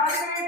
Amen.